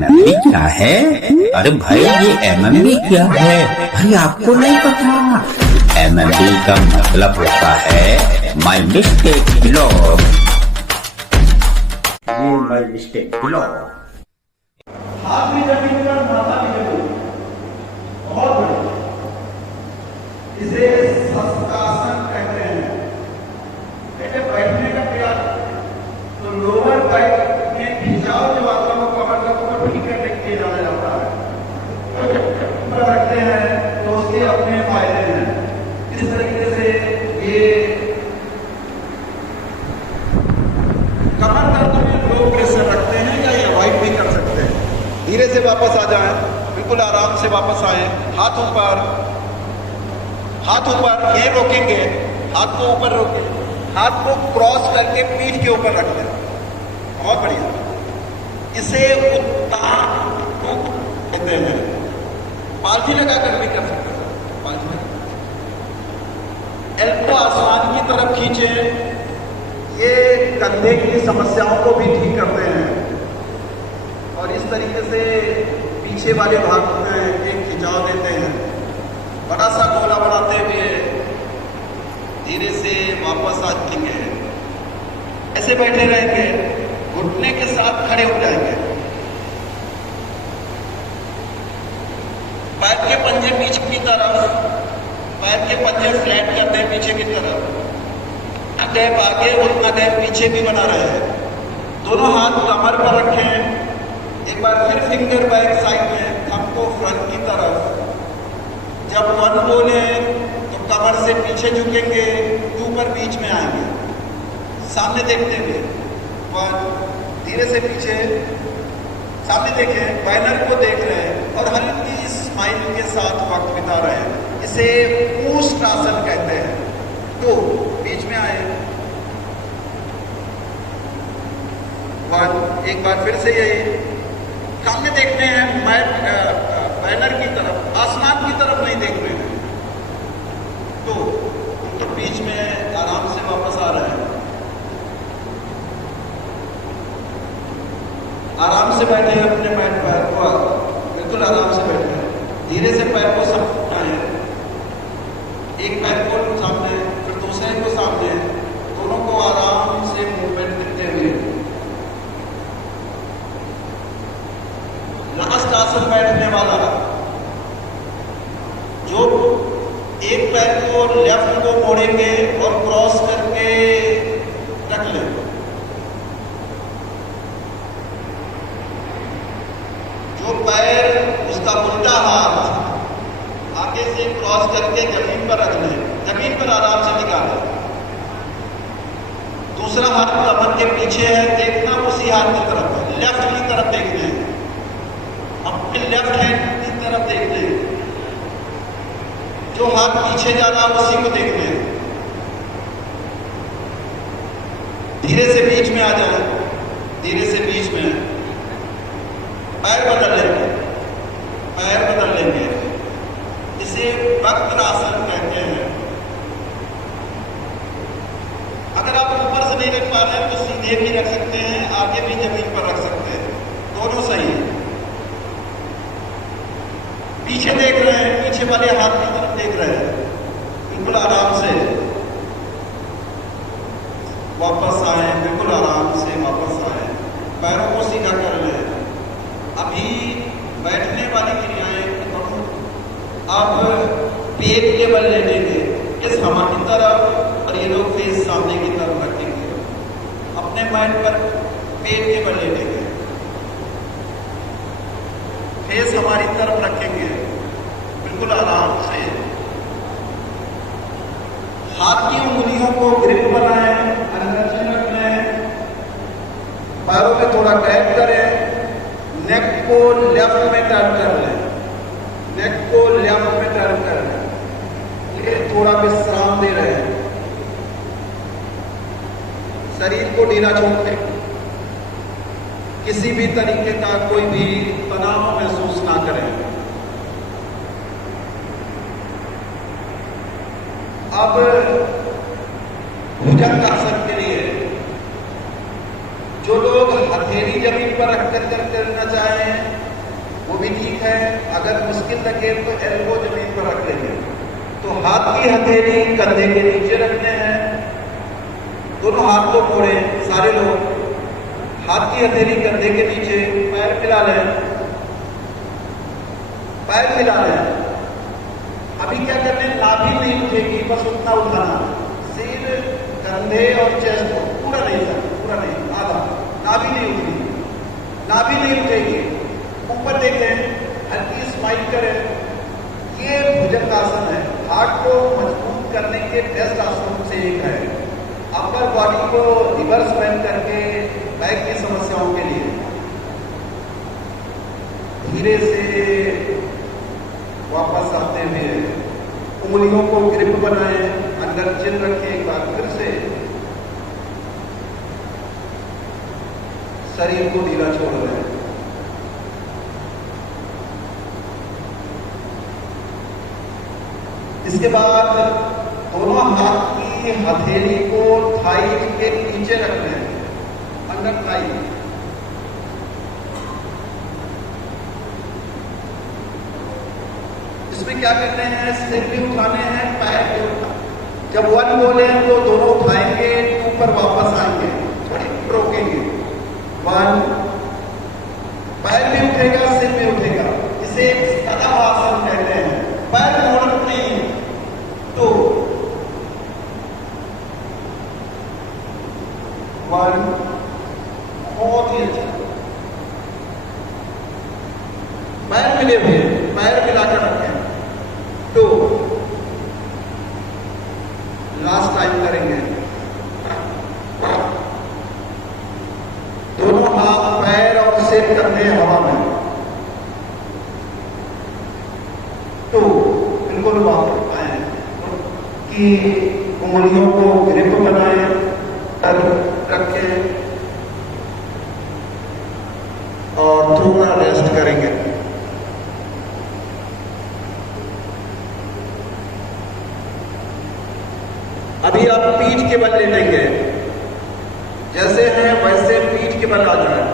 MMB क्या है? अरे भाई ये एमएमबी क्या है? अरे आपको नहीं पता? एमएमबी का मतलब होता है माई मिस्टेक ब्लॉग। ये माई मिस्टेक ब्लॉग। हाथ भी जमीन पर, माथा भी जमीन, बहुत बढ़िया। इसे शस्त्रासन कहते हैं। बेटे बैठने का प्रयास तो लोअर बैक में खिंचाव जो आता है वो कमर का ऊपर ठीक करने के लिए जाना जाता है। ऊपर रखते हैं तो उसके अपने फायदे हैं। इस तरीके से ये कमर दर्द में लो प्रेशर रखते हैं या ये अवॉइड भी कर सकते हैं। धीरे से वापस आ जाएं, बिल्कुल आराम से वापस आए। हाथ ऊपर, ये रोकेंगे, हाथ को ऊपर रोकें, हाथ को क्रॉस करके पीठ के ऊपर रख दें। बहुत बढ़िया। इसे उत्तान कहते हैं। पालथी लगाकर भी कर सकते हैं। पालथी एल्बो आसमान की तरफ खींचे। ये कंधे की समस्याओं को भी ठीक करते हैं और इस तरीके से पीछे वाले भाग में एक खिंचाव देते हैं। बड़ा सा गोला बनाते हुए धीरे से वापस आ जाएंगे। ऐसे बैठे रहेंगे, घुटने के साथ खड़े हो जाएंगे। पैर के पंजे पीछे की तरफ, पैर के पंजे फ्लैट करते हैं पीछे की तरफ। गैप आगे उतना गैप पीछे भी बना रहे हैं। दोनों हाथ कमर पर रखें। एक बार फिर फिंगर बैक साइड में, थंब को फ्रंट की तरफ। जब वन बोले तो कमर से पीछे झुकेंगे, टू पर बीच में आएंगे, सामने देखते हुए। वन, धीरे से पीछे, सामने देखें, बैनर को देख रहे हैं और हल्की स्माइल के साथ वक्त बिता रहे हैं। इसे ऊष्ट्रासन कहते हैं। तो बीच में आए। वन, एक बार फिर से यही सामने देखते हैं, बैनर की तरफ, आसमान की तरफ नहीं देख रहे हैं। तो बीच में आराम से वापस आ रहे हैं। आराम से बैठे अपने पैर को, बिल्कुल आराम से बैठे। धीरे से पैर को समझाएं। एक पैर को सामने, फिर दूसरे को सामने, दोनों को आराम से मूवमेंट देते हुए। लास्ट आसन बैठने वाला, जो एक पैर को लेफ्ट को मोड़ेंगे और क्रॉस करके रख लें। जो पैर, उसका उल्टा हाथ आगे से क्रॉस करके जमीन पर रख लें, जमीन पर आराम से निकालें। दूसरा हाथ कमर के पीछे है, देखना उसी हाथ की तरफ है, लेफ्ट की तरफ देखते हैं। अपने लेफ्ट हैंड की तरफ देखते हैं। जो हाथ पीछे जा रहा है उसी को देखते हैं। धीरे से बीच में आ जाए, धीरे से बीच में। पैर बदल लेंगे, पैर बदल लेंगे। इसे वक्रासन कहते हैं। अगर आप ऊपर से नहीं रख पा रहे हैं तो सीधे भी रख सकते हैं, आगे भी जमीन पर रख सकते हैं, दोनों सही है। पीछे देख रहे हैं, पीछे वाले हाथ की तरफ देख रहे हैं, बिल्कुल आराम से वापस आए, बिल्कुल आराम से वापस आए। पैरों को सीधा कर लें। अभी बैठने वाली क्रियाएं खत्म। अब पेट के बल लेंगे, इस हमारी तरफ, और ये लोग फेस सामने की तरफ रखेंगे। अपने माइंड पर पेट के बल लेंगे, फेस हमारी तरफ रखेंगे, बिल्कुल आराम से। हाथ की उंगलियों को ग्रिप बनाएं, अंदर से रख लें। पैरों में थोड़ा गैप करें। नेक को लेफ्ट में टर्न कर लें, नेक को लेफ्ट में टर्न कर लें। ये थोड़ा विश्राम दे रहे हैं। शरीर को ढीला छोड़ दें। किसी भी तरीके का कोई भी तनाव महसूस ना करें। अब भुजंगासन के लिए जो लोग हथेली जमीन पर रखकर करना चाहें अगर मुश्किल लगे तो एल्बो जमीन पर रख लेंगे। तो हाथ की हथेली कंधे के नीचे रखने हैं, दोनों हाथ को मोड़े, सारे लोग हाथ की हथेली कंधे के नीचे, पैर मिला लें, पैर मिला लें। अभी क्या करने, नाभि नहीं उठेगी, बस उतना उठाना, सिर कंधे और चेस्ट को पूरा नहीं था, पूरा नहीं, आधा, नाभि नहीं उठेगी, नाभि नहीं उठेगी। ऊपर देखें, हल्की स्माइल करें। ये भुजंगासन है, हार्ट को मजबूत करने के बेस्ट आसनों से एक है। अपर बॉडी को रिवर्स बेंड करके बैक की समस्याओं के लिए धीरे से वापस आते हुए उंगलियों को ग्रिप बनाएं, अंदर चिन रखें। एक बार फिर से शरीर को ढीला छोड़ दें। इसके बाद दोनों हाथ की हथेली को थाई के नीचे रखना है, अंदर थाई। इसमें क्या करते हैं, सिर भी उठाने हैं, पैर भी उठाने। जब 1 बोले तो दोनों उठाएंगे, 2 पर वापस आएंगे, थोड़ी रोकेंगे। 1, पैर भी उठेगा, सिर भी उठेगा। इसे सदा आसन कहते हैं। पैर मोड़ना नहीं, तो 1, बहुत ही अच्छा। पैर मिले हुए, पैर मिलाकर रखें। 2, लास्ट टाइम करेंगे। दोनों हाथ, पैर और सिर कंधे हवा में। 2, बिल्कुल वापस आए कि उंगलियों को ग्रिप बनाए, रखें और थोड़ा रेस्ट करेंगे। अभी आप पीठ के बल लेटेंगे, जैसे हैं वैसे पीठ के बल आ जाए।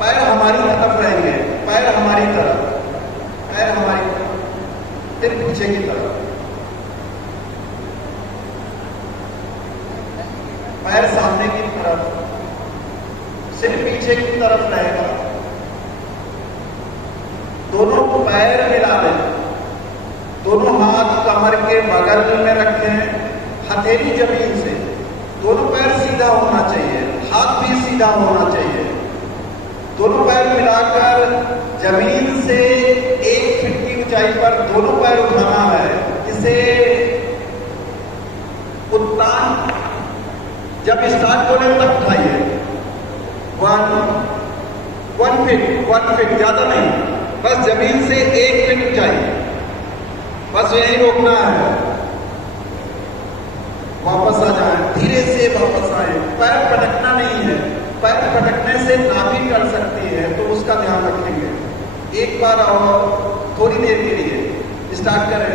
पैर हमारी तरफ रहेंगे, पैर हमारी तरफ, पैर हमारी तरफ, फिर पीछे की तरफ। पैर सामने की तरफ, सिर पीछे की तरफ रहेगा। दोनों पैर मिला लें, दोनों हाथ कमर के बगल में रखें, हथेली जमीन से। दोनों पैर सीधा होना चाहिए, हाथ भी सीधा होना चाहिए। दोनों पैर मिलाकर जमीन से 1 फीट की ऊंचाई पर दोनों पैर उठाना है। इसे उत्तान, जब स्टार्ट बोले तब उठाइए। 1 फीट, ज्यादा नहीं, बस जमीन से 1 फीट ऊंचाई, बस यही रोकना है। वापस आ जाए, धीरे से वापस आए। पैर पटकना नहीं है, पैर पटकने से नाभि कर सकती है, तो उसका ध्यान रखेंगे। एक बार और थोड़ी देर के लिए स्टार्ट करें,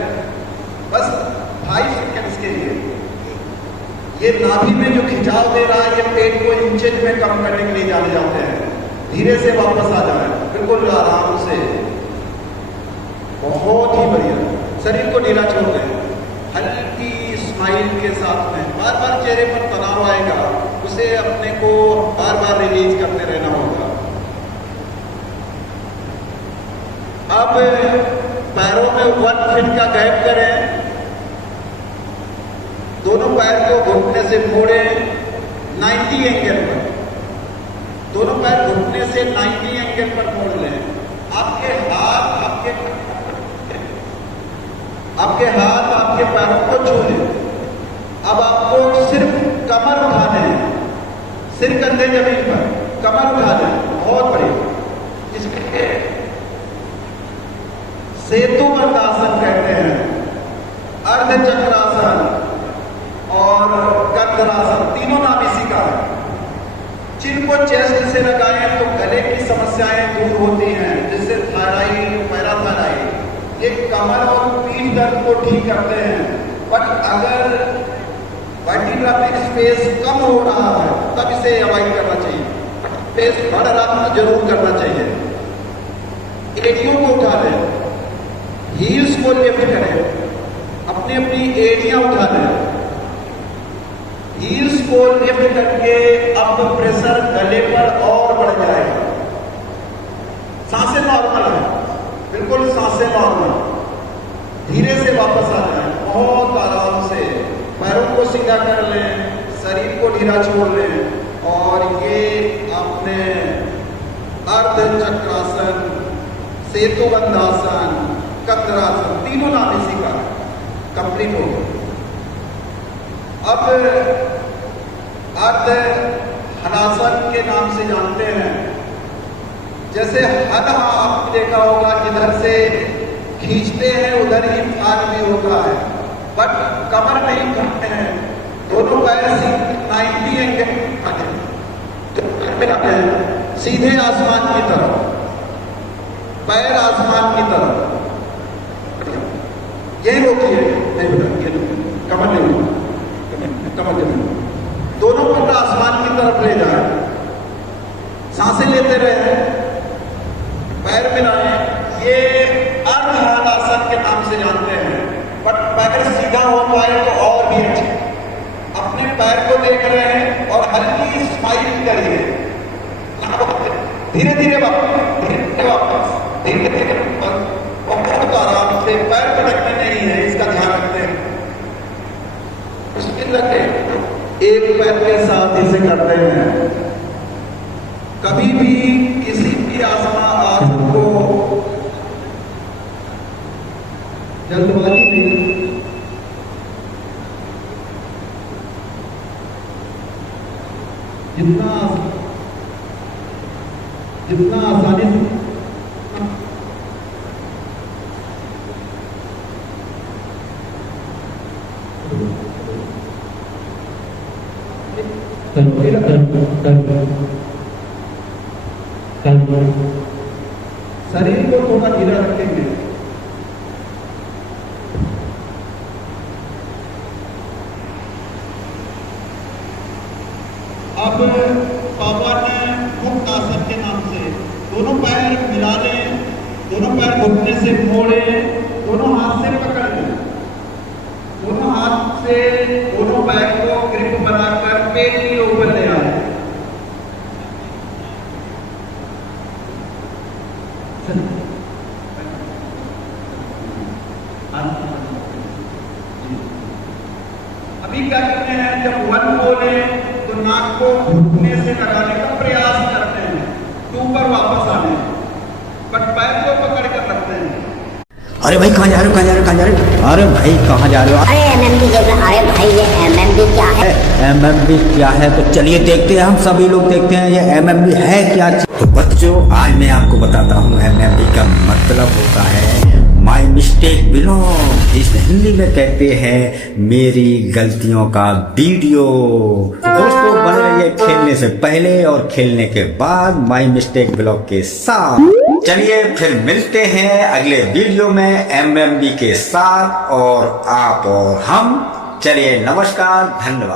बस 5 सेकंड्स के लिए। ये नाभि में जो खिंचाव दे रहा है, ये पेट को इंचेज में कम करने के लिए जाने जाते हैं। धीरे से वापस आ जाए, बिल्कुल आराम से, बहुत ही बढ़िया। शरीर को ढीला छोड़ दें, हल्की स्माइल के साथ में। बार बार चेहरे पर तनाव आएगा, उसे अपने को बार बार रिलीज करते रहना होगा। अब पैरों में 1 फीट का गैप करें, दोनों पैर को घुटने से मोड़ें 90 एंगल पर। दोनों पैर घुटने से 90 एंगल पर मोड़ लें। आपके हाथ आपके पैरों को छू लें। अब आपको सिर्फ कमर उठाने हैं, सिर कंधे जमीन पर, कमर उठा लें, बहुत बढ़िया। इसके सेतु बंधासन कहते हैं, अर्धचक्रासन और कंधरासन, तीनों नाम इसी का है। चिन को चेस्ट से लगाएं तो गले की समस्याएं दूर होती हैं, जिससे थायराइड, पैराथायराइड, ये कमर और पीठ दर्द को ठीक करते हैं। बट अगर वर्टिब्रल स्पेस कम हो रहा है, तब इसे अवॉइड करना चाहिए। पे धड़ रक्त जरूर करना चाहिए। एड़ियों को उठा लें, हील्स को लिफ्ट करें, अपनी अपनी एड़ियां उठा लें, हील्स को लिफ्ट करके अब प्रेशर गले पर और बढ़ जाएगा। सांसें नॉर्मल है, बिल्कुल सांसें नॉर्मल, धीरे से वापस आ जाए, बहुत आराम से पैरों को सीधा कर लें, शरीर को ढीला छोड़ लें और ये आपने अर्ध चक्रासन, सेतुबंधासन, कंद्रासन तीनों नाम इसी का कंप्लीट हो गया। अब अर्ध हलासन के नाम से जानते हैं, जैसे हल आपने देखा होगा इधर से खींचते हैं उधर ही फाग भी होता है, बट कमर नहीं करते हैं, दोनों पैर 90 एंगल आगे सीधे आसमान की तरफ, पैर आसमान की तरफ, यही रोकिए, नहीं कमर नहीं, कमर नहीं, दोनों पैर आसमान की तरफ ले जाए, सांसें लेते रहे, पैर मिलाएं, ये अर्ध हलासन के नाम से जानते हैं। बट पैर सीधा हो पाए तो और भी अच्छे। अपने पैर को देख रहे हैं और हल्की स्माइल करिए, धीरे धीरे वापस, धीरे धीरे वापस, धीरे धीरे बहुत आराम से, पैर पटकने नहीं है, इसका ध्यान रखते हैं। मुश्किल रखे, एक पैर के साथ इसे करते हैं। कभी भी किसी भी आसन को जल्दबाजी नहीं, जितना आसानी से शरीर को थोड़ा ढीला रखेंगे। अब पापा ने मुक्त आसन के नाम से दोनों पैर मिला लें, दोनों पैर घुटने से मोड़े, दोनों हाथ से पकड़ लें, दोनों हाथ से दोनों पैर को ग्रिप बनाकर पेट के ऊपर ले आए। अभी क्या करते हैं, जब 1 बोले तो नाक को घुटने से लगाने का प्रयास करते हैं, 2 पर वापस आने, बट पैर को पकड़ कर रखते हैं। अरे भाई कहाँ जा रहे हो, कहाँ जा रहे हो, कहाँ जा रहे हो? अरे भाई कहाँ जा रहे हो? अरे एमएमबी जैसा, अरे भाई ये एमएमबी क्या है? एमएमबी क्या है? तो चलिए देखते हैं, हम सभी लोग देखते हैं ये एमएमबी है क्या। तो बच्चों आज मैं आपको बताता हूँ एमएमबी का मतलब होता है माई मिस्टेक ब्लॉग। इस हिंदी में कहते हैं मेरी गलतियों का वीडियो। दोस्तों बन रही है खेलने से पहले और खेलने के बाद माई मिस्टेक ब्लॉग के साथ। चलिए फिर मिलते हैं अगले वीडियो में एमएमबी के साथ, और आप और हम। चलिए नमस्कार, धन्यवाद।